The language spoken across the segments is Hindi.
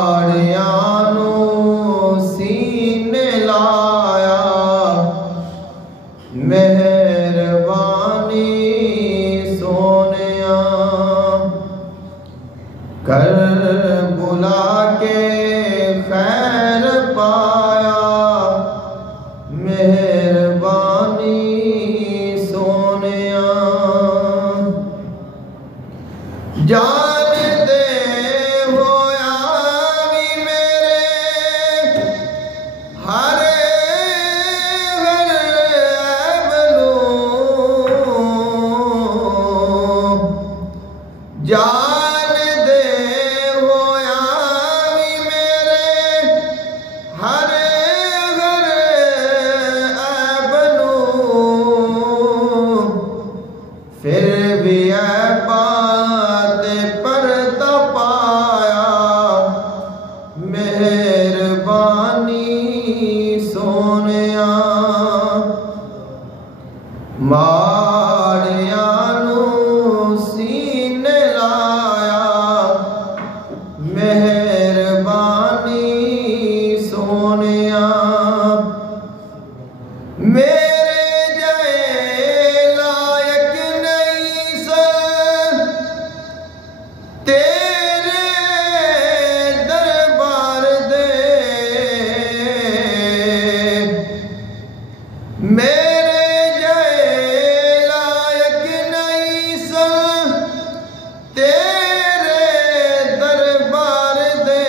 माड़ियानू सीने लाया मेहरबानी सोनिया कर बुला के खैर पाया मेहरबानी सोनिया जान दे होया भी मेरे हर जान दे होया भी मेरे हर बनू फिर भी बात पर तपाया मेहरबानी सोनिया माड़ियानू सीने लाया मेहरबानी सोनिया मेरे जय लायक नहीं सर तेरे दरबार दे मेरे जय लायक नहीं सर तेरे दरबार दे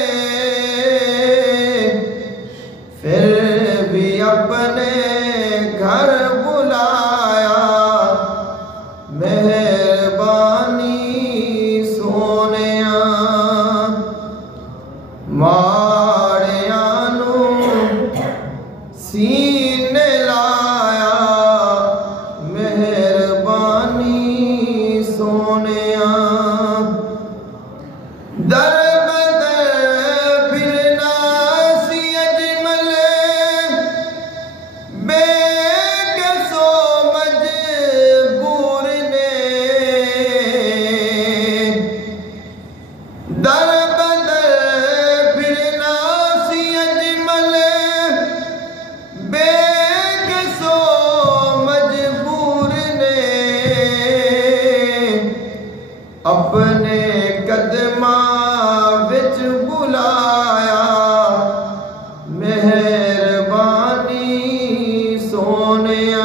फिर भी अपने घर बुलाया मेहरबानी सोनिया माड़ियानू सीने लाया मेहरबानी सोनिया दर बदर फिरना सी अजमल बेकसो मजबूर ने दर बदर फिरना सी अजमल बेकसो मजबूर ने अपने कदमा विच बुलाया मेहरबानी सोनिया